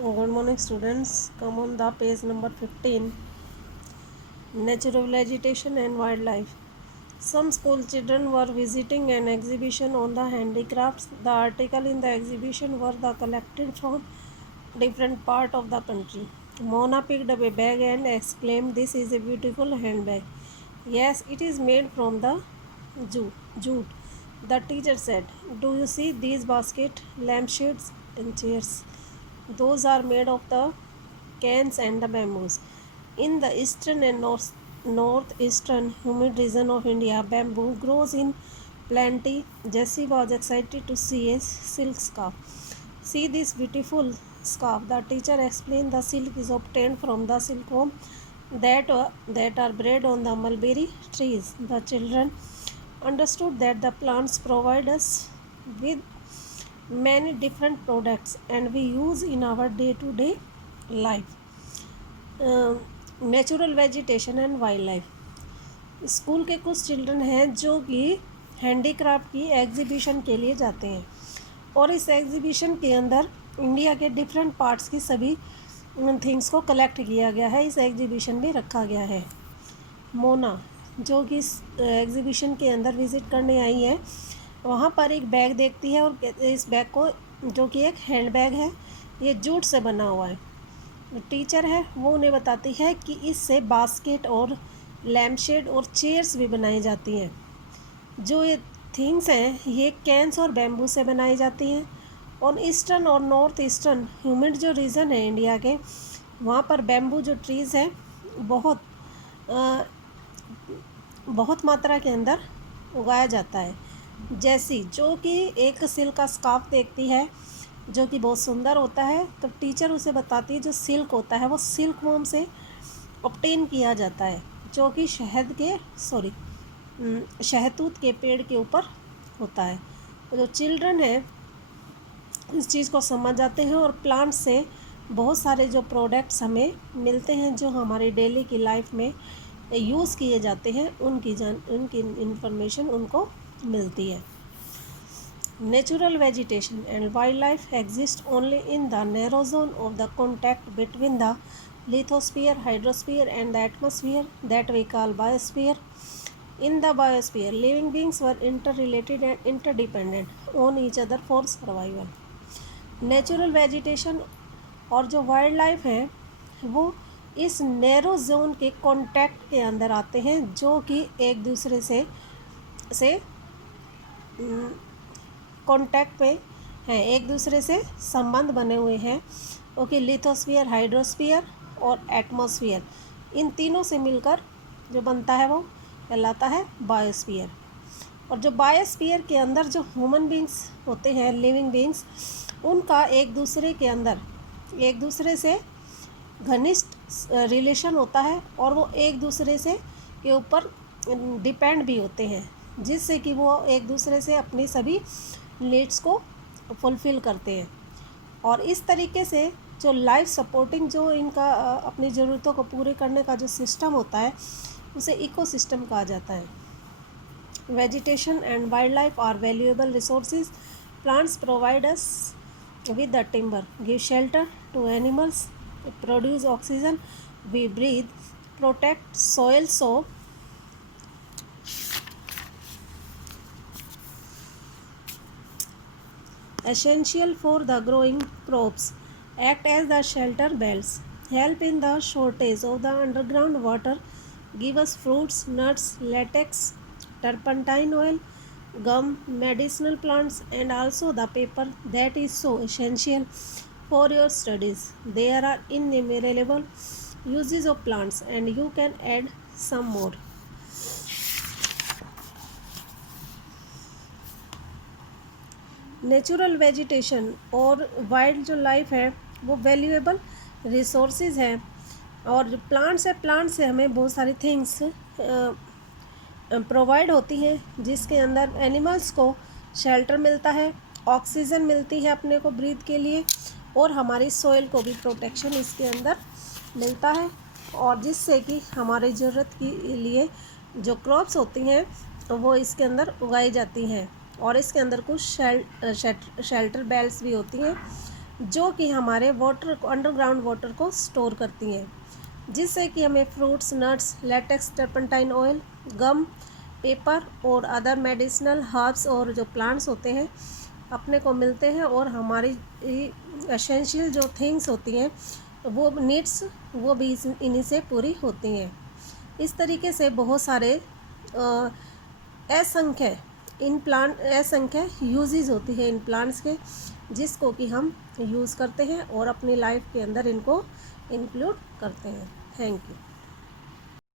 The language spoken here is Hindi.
Good morning, students. Come on the page number 15. Natural vegetation and wildlife. Some school children were visiting an exhibition on the handicrafts. The article in the exhibition were the collected from different part of the country. Mona picked up a bag and exclaimed, "This is a beautiful handbag." "Yes, it is made from the jute," the teacher said. "Do you see these baskets, lampshades, and chairs? Those are made of the canes and the bamboos. In the eastern and northeastern humid region of India, bamboo grows in plenty." Jessie was excited to see a silk scarf. "See this beautiful scarf," the teacher explained. "The silk is obtained from the silkworm that are bred on the mulberry trees." The children understood that the plants provide us with many different products and we use in our day-to-day life. Natural vegetation and wild life. School के कुछ चिल्ड्रन हैं जो कि हैंडीक्राफ्ट की एग्जीबिशन के लिए जाते हैं और इस एग्जीबिशन के अंदर इंडिया के डिफरेंट पार्ट्स की सभी थिंग्स को कलेक्ट किया गया है। इस एग्जीबिशन में रखा गया है। मोना जो कि इस एग्जीबिशन के अंदर विज़िट करने आई है, वहाँ पर एक बैग देखती है और इस बैग को, जो कि एक हैंड बैग है, ये जूट से बना हुआ है। टीचर है वो उन्हें बताती है कि इससे बास्केट और लैम्पशेड और चेयर्स भी बनाई जाती हैं। जो ये थिंग्स हैं ये कैन्स और बैम्बू से बनाई जाती हैं और ईस्टर्न और नॉर्थ ईस्टर्न ह्यूमिड जो रीजन है इंडिया के, वहाँ पर बैम्बू जो ट्रीज़ है बहुत मात्रा के अंदर उगाया जाता है। जैसी जो कि एक सिल्क का स्कार्फ देखती है जो कि बहुत सुंदर होता है, तो टीचर उसे बताती है जो सिल्क होता है वो सिल्क वॉर्म से ऑब्टेन किया जाता है, जो कि शहतूत के पेड़ के ऊपर होता है। तो जो चिल्ड्रन है इस चीज़ को समझ जाते हैं और प्लांट से बहुत सारे जो प्रोडक्ट्स हमें मिलते हैं जो हमारी डेली की लाइफ में यूज़ किए जाते हैं, उनकी इंफॉर्मेशन उनको मिलती है। Natural vegetation and wildlife exist only in the narrow zone of the contact between the lithosphere, hydrosphere and the atmosphere that we call biosphere. In the biosphere, living beings were interrelated and interdependent on each other for survival. Natural vegetation और जो वाइल्ड लाइफ है वो इस नैरो जोन के कॉन्टैक्ट के अंदर आते हैं, जो कि एक दूसरे से कॉन्टैक्ट पे हैं, एक दूसरे से संबंध बने हुए हैं। ओके, लिथोस्फीयर, हाइड्रोस्फीयर और एटमॉस्फेयर, इन तीनों से मिलकर जो बनता है वो कहलाता है बायोस्फीयर। और जो बायोस्फीयर के अंदर जो ह्यूमन बींग्स होते हैं, लिविंग बींग्स, उनका एक दूसरे के अंदर एक दूसरे से घनिष्ठ रिलेशन होता है और वो एक दूसरे से के ऊपर डिपेंड भी होते हैं, जिससे कि वो एक दूसरे से अपनी सभी नीड्स को फुलफ़िल करते हैं। और इस तरीके से जो लाइफ सपोर्टिंग जो इनका अपनी ज़रूरतों को पूरे करने का जो सिस्टम होता है उसे इकोसिस्टम कहा जाता है। Vegetation and wildlife are valuable resources. Plants provide us with the timber, give shelter to animals, produce oxygen we breathe, protect soil so essential for the growing crops, act as the shelter belts, help in the shortage of the underground water, give us fruits, nuts, latex, turpentine oil, gum, medicinal plants and also the paper that is so essential for your studies. There are innumerable uses of plants and you can add some more. Natural vegetation और वाइल्ड जो लाइफ है वो वैल्यूएबल रिसोर्सेज हैं और जो प्लांट्स है, प्लांट से हमें बहुत सारी थिंग्स प्रोवाइड होती हैं, जिसके अंदर एनिमल्स को शेल्टर मिलता है, ऑक्सीजन मिलती है अपने को ब्रीथ के लिए और हमारी सॉइल को भी प्रोटेक्शन इसके अंदर मिलता है, और जिससे कि हमारी ज़रूरत के लिए जो क्रॉप्स होती हैं वो इसके अंदर उगाई जाती हैं। और इसके अंदर कुछ शेल्टर बेल्ट्स भी होती हैं जो कि हमारे वाटर को, अंडरग्राउंड वाटर को स्टोर करती हैं, जिससे कि हमें fruits, nuts, latex, turpentine oil, gum, paper और अदर मेडिसिनल हर्ब्स और जो प्लांट्स होते हैं अपने को मिलते हैं, और हमारी एसेंशियल जो थिंग्स होती हैं वो नीड्स वो भी इन्हीं से पूरी होती हैं। इस तरीके से बहुत सारे असंख्य यूजेस होती है इन प्लांट्स के, जिसको कि हम यूज़ करते हैं और अपनी लाइफ के अंदर इनको इंक्लूड करते हैं। Thank you.